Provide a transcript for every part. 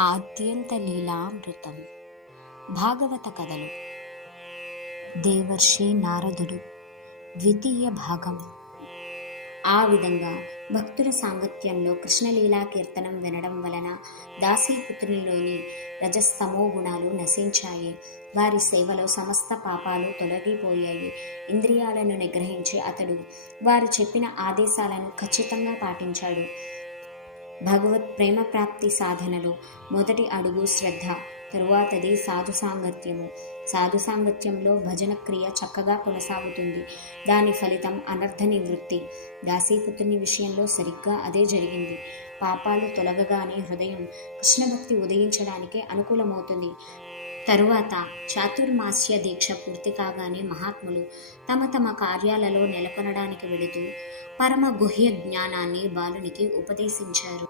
ఆద్యంత లీలామృతం. భాగవత కథలు. దేవర్షి నారదుడు ద్వితీయ భాగం. ఆ విధంగా భక్తుల సాంగత్యంలో కృష్ణలీలా కీర్తనం వినడం వలన దాసీపుత్రునిలోని రజస్తమో గుణాలు నశించాయి. వారి సేవలో సమస్త పాపాలు తొలగిపోయాయి. ఇంద్రియాలను నిగ్రహించి అతడు వారు చెప్పిన ఆదేశాలను ఖచ్చితంగా పాటించాడు. భగవత్ ప్రేమ ప్రాప్తి సాధనలో మొదటి అడుగు శ్రద్ధ తరువాతది సాధు సాంగత్యము సాధు సాంగత్యంలో భజన క్రియ చక్కగా కొనసాగుతుంది. దాని ఫలితం అనర్థ నివృత్తి. దాసీపుత్రుని విషయంలో సరిగ్గా అదే జరిగింది. పాపాలు తొలగగానే హృదయం కృష్ణభక్తి ఉదయించడానికి అనుకూలమవుతుంది. తరువాత చాతుర్మాస్య దీక్ష పూర్తి కాగానే మహాత్ములు తమ తమ కార్యాలలో నెలకొనడానికి వెళుతూ పరమ గుహ్య జ్ఞానాన్ని బాలునికి ఉపదేశించారు.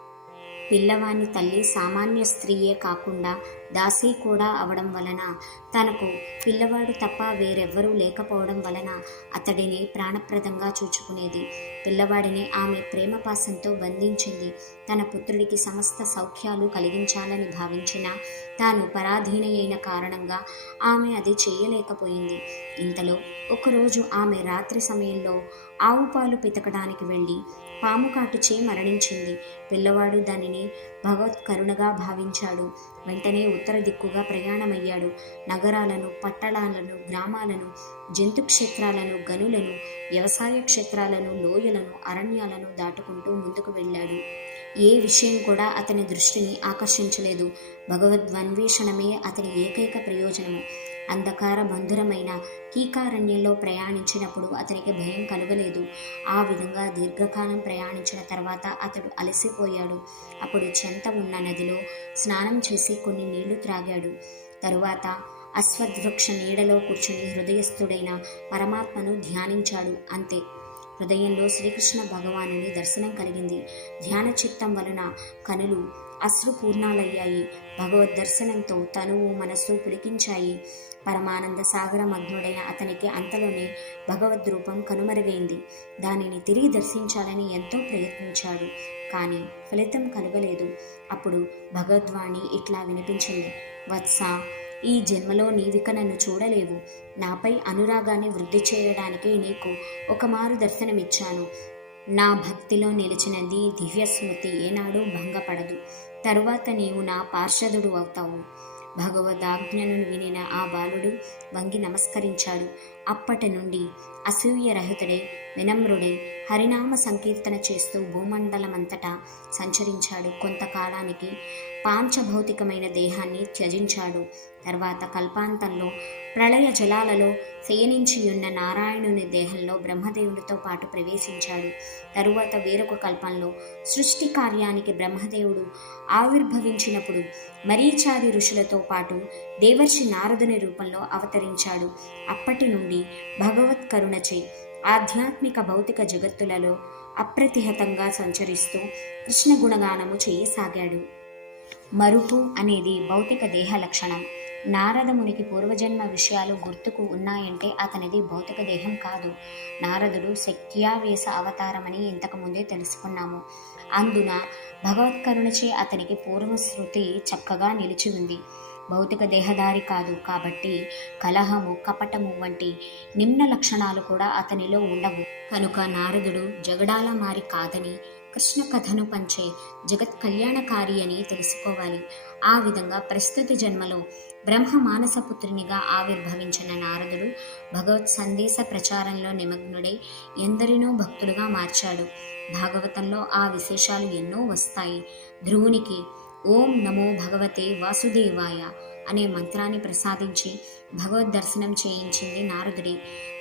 పిల్లవాని తల్లి సామాన్య స్త్రీయే కాకుండా దాసి కూడా అవడం వలన తనకు పిల్లవాడు తప్ప వేరెవ్వరూ లేకపోవడం వలన అతడిని ప్రాణప్రదంగా చూచుకునేది. పిల్లవాడిని ఆమె ప్రేమపాసంతో బంధించింది. తన పుత్రుడికి సమస్త సౌఖ్యాలు కలిగించాలని భావించిన తాను పరాధీన అయిన కారణంగా ఆమె అది చేయలేకపోయింది. ఇంతలో ఒకరోజు ఆమె రాత్రి సమయంలో ఆవు పాలు పితకడానికి వెళ్ళి పాము కాటుచే మరణించింది. పిల్లవాడు దానిని భగవత్ కరుణగా భావించాడు. వెంటనే ఉత్తర దిక్కుగా ప్రయాణమయ్యాడు. నగరాలను పట్టణాలను గ్రామాలను జంతు క్షేత్రాలను గనులను వ్యవసాయ క్షేత్రాలను లోయలను అరణ్యాలను దాటుకుంటూ ముందుకు వెళ్ళాడు. ఏ విషయం కూడా అతని దృష్టిని ఆకర్షించలేదు. భగవద్వన్వేషణమే అతని ఏకైక ప్రయోజనము. అంధకార బంధురమైన కీకారణ్యంలో ప్రయాణించినప్పుడు అతనికి భయం కలగలేదు. ఆ విధంగా దీర్ఘకాలం ప్రయాణించిన తర్వాత అతడు అలసిపోయాడు. అప్పుడు చెంత ఉన్న నదిలో స్నానం చేసి కొన్ని నీళ్ళు త్రాగాడు. తరువాత అశ్వద్వృక్ష నీడలో కూర్చుని హృదయస్థుడైన పరమాత్మను ధ్యానించాడు. అంతే. హృదయంలో శ్రీకృష్ణ భగవానుని దర్శనం కలిగింది. ధ్యాన చిత్తం వలన కనులు అశ్రుపూర్ణాలయ్యాయి. భగవద్ దర్శనంతో తనువు మనస్సు పులికించాయి. పరమానంద సాగర మగ్నుడైన అతనికి అంతలోనే భగవద్ రూపం కనుమరుగైంది. దానిని తిరిగి దర్శించాలని ఎంతో ప్రయత్నించాడు. కానీ ఫలితం కలగలేదు. అప్పుడు భగవద్వాణి ఇట్లా వినిపించింది. వత్స ఈ జన్మలో నీవిక నన్ను చూడలేవు. నాపై అనురాగాన్ని వృద్ధి చేయడానికి నీకు ఒక మారు దర్శనమిచ్చాను నా భక్తిలో నిలిచినది దివ్య స్మృతి ఏనాడు భంగపడదు. తరువాత నీవు నా పార్షదుడు అవుతావు. భగవదాజ్ఞను వినిన ఆ బాలుడు వంగి నమస్కరించాడు. అప్పటి నుండి అసూయరహితుడే వినమ్రుడే హరినామ సంకీర్తన చేస్తూ భూమండలమంతటా సంచరించాడు. కొంతకాలానికి పాంచభౌతికమైన దేహాన్ని త్యజించాడు. తర్వాత కల్పాంతంలో ప్రళయ జలాలలో శయనించియున్న నారాయణుని దేహంలో బ్రహ్మదేవుడితో పాటు ప్రవేశించాడు. తరువాత వేరొక కల్పంలో సృష్టి కార్యానికి బ్రహ్మదేవుడు ఆవిర్భవించినప్పుడు మరీచాది ఋషులతో పాటు దేవర్షి నారదుని రూపంలో అవతరించాడు. అప్పటి నుండి భగవత్ కరుణచే ఆధ్యాత్మిక భౌతిక జగత్తులలో అప్రతిహతంగా సంచరిస్తూ కృష్ణ గుణగానము చేయసాగాడు. మరుపు అనేది భౌతిక దేహ లక్షణం. నారదమునికి పూర్వజన్మ విషయాలు గుర్తుకు ఉన్నాయంటే అతనిది భౌతిక దేహం కాదు. నారదుడు శక్యావేశ అవతారమని ఇంతకుముందే తెలుసుకున్నాము. అందున భగవత్కరుణచే అతనికి పూర్వశ్రుతి చక్కగా నిలిచి ఉంది. భౌతిక దేహదారి కాదు. కాబట్టి కలహము కపటము వంటి నిమ్న లక్షణాలు కూడా అతనిలో ఉండవు. కనుక నారదుడు జగడాల మారి కాదని కృష్ణ కథను పంచే జగత్ కళ్యాణకారి అని తెలుసుకోవాలి. ఆ విధంగా ప్రస్తుత జన్మలో బ్రహ్మ మానసపుత్రునిగా ఆవిర్భవించిన నారదుడు భగవత్ సందేశ ప్రచారంలో నిమగ్నుడై ఎందరినో భక్తులుగా మార్చాడు. భాగవతంలో ఆ విశేషాలు ఎన్నో వస్తాయి. ధ్రువునికి ఓం నమో భగవతే వాసుదేవాయ అనే మంత్రాన్ని ప్రసాదించి భగవద్ దర్శనం చేయించింది నారదుడే.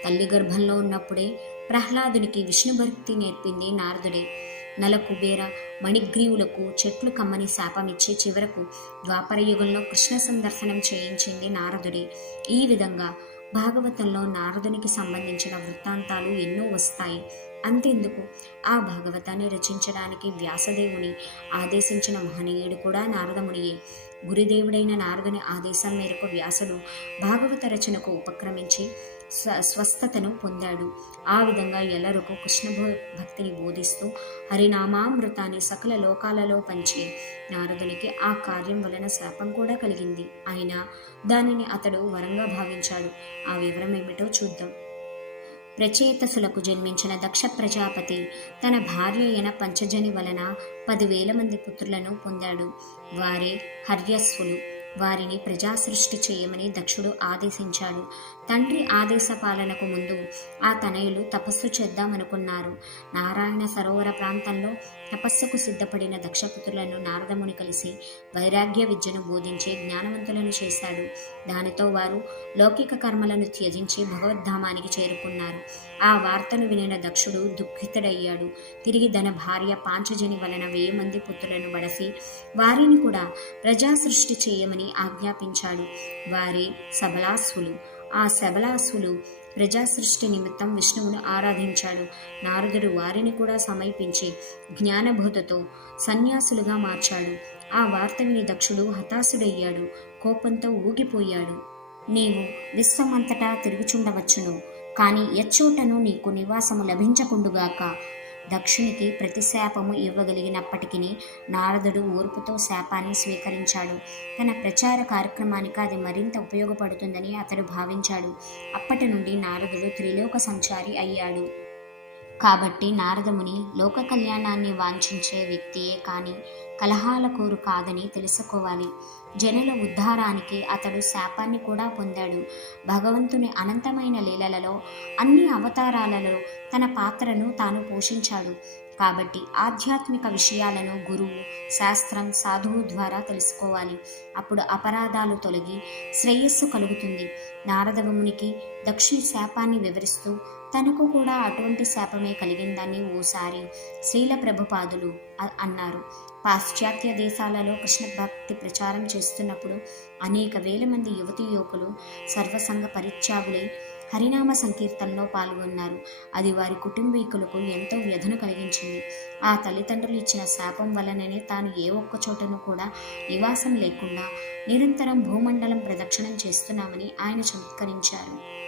తల్లి గర్భంలో ఉన్నప్పుడే ప్రహ్లాదునికి విష్ణుభక్తి నేర్పింది నారదుడే. నల కుబేర మణిగ్రీవులకు చెట్లు కమ్మని శాపమిచ్చి చివరకు ద్వాపర యుగంలో కృష్ణ సందర్శనం చేయించింది నారదుడే. ఈ విధంగా భాగవతంలో నారదునికి సంబంధించిన వృత్తాంతాలు ఎన్నో వస్తాయి. అంతెందుకు? ఆ భాగవతాన్ని రచించడానికి వ్యాసదేవుని ఆదేశించిన మహనీయుడు కూడా నారదమునియే. గురుదేవుడైన నారదుని ఆదేశం మేరకు వ్యాసుడు భాగవత రచనకు ఉపక్రమించి స్వస్థతను పొందాడు. ఆ విధంగా ఎల్లరకు కృష్ణ భక్తిని బోధిస్తూ హరినామామృతాన్ని సకల లోకాలలో పంచి నారదునికి ఆ కార్యం వలన శాపం కూడా కలిగింది. అయినా దానిని అతడు వరంగా భావించాడు. ఆ వివరం ఏమిటో చూద్దాం. ప్రచేతసులకు జన్మించిన దక్ష ప్రజాపతి తన భార్య అయిన పంచజని వలన పదివేల మంది పుత్రులను పొందాడు. వారే హర్యస్సులు. వారిని ప్రజా సృష్టి చేయమని దక్షుడు ఆదేశించాడు. తండ్రి ఆదేశ పాలనకు ముందు ఆ తనయులు తపస్సు చేద్దామనుకున్నారు. నారాయణ సరోవర ప్రాంతంలో తపస్సుకు సిద్ధపడిన దక్షపుత్రులను నారదముని కలిసి వైరాగ్య విద్యను బోధించి జ్ఞానవంతులను చేశాడు. దానితో వారు లౌకిక కర్మలను త్యజించి భగవద్ధామానికి చేరుకున్నారు. ఆ వార్తను వినిన దక్షుడు దుఃఖితుడయ్యాడు. తిరిగి తన భార్య పాంచజని వలన వెయ్యి మంది పుత్రులను బడసి వారిని కూడా ప్రజా సృష్టి చేయమని ఆజ్ఞాపించాడు. వారే సబలాస్సులు ఆ శబలాసులు ప్రజాసృష్టి నిమిత్తం విష్ణువును ఆరాధించాడు. నారదుడు వారిని కూడా సమీపించి జ్ఞానబోధతో సన్యాసులుగా మార్చాడు. ఆ వార్త విని దక్షుడు హతాశుడయ్యాడు. కోపంతో ఊగిపోయాడు. నీవు విశ్వమంతటా తిరుగుచుండవచ్చును. కానీ ఎచ్చోటను నీకు నివాసము లభించకుండుగాక దక్షునికి ప్రతిశాపము ఇవ్వగలిగినప్పటికీ నారదుడు ఓర్పుతో శాపాన్ని స్వీకరించాడు. తన ప్రచార కార్యక్రమానికి అది మరింత ఉపయోగపడుతుందని అతడు భావించాడు. అప్పటి నుండి నారదుడు త్రిలోక సంచారి అయ్యాడు. కాబట్టి నారదముని లోక కళ్యాణాన్ని వాంఛించే వ్యక్తియే కానీ కలహాల కోరు కాదని తెలుసుకోవాలి. జనుల ఉద్ధారానికి అతడు శాపాన్ని కూడా పొందాడు. భగవంతుని అనంతమైన లీలలలో అన్ని అవతారాలలో తన పాత్రను తాను పోషించాడు. కాబట్టి ఆధ్యాత్మిక విషయాలను గురువు శాస్త్రం సాధువు ద్వారా తెలుసుకోవాలి. అప్పుడు అపరాధాలు తొలగి శ్రేయస్సు కలుగుతుంది. నారదవమునికి దక్షిణ శాపాన్ని వివరిస్తూ తనకు కూడా అటువంటి శాపమే కలిగిందని ఓసారి శ్రీల ప్రభుపాదులు అన్నారు. పాశ్చాత్య దేశాలలో కృష్ణ భక్తి ప్రచారం చేస్తున్నప్పుడు అనేక వేల మంది యువతీ యువకులు సర్వసంగ పరిత్యాగులై హరినామ సంకీర్తనలో పాల్గొన్నారు. అది వారి కుటుంబీకులకు ఎంతో వ్యధను కలిగించింది. ఆ తల్లిదండ్రులు ఇచ్చిన శాపం వలననే తాను ఏ ఒక్క చోటను కూడా నివాసం లేకుండా నిరంతరం భూమండలం ప్రదక్షిణం చేస్తున్నామని ఆయన చమత్కరించారు.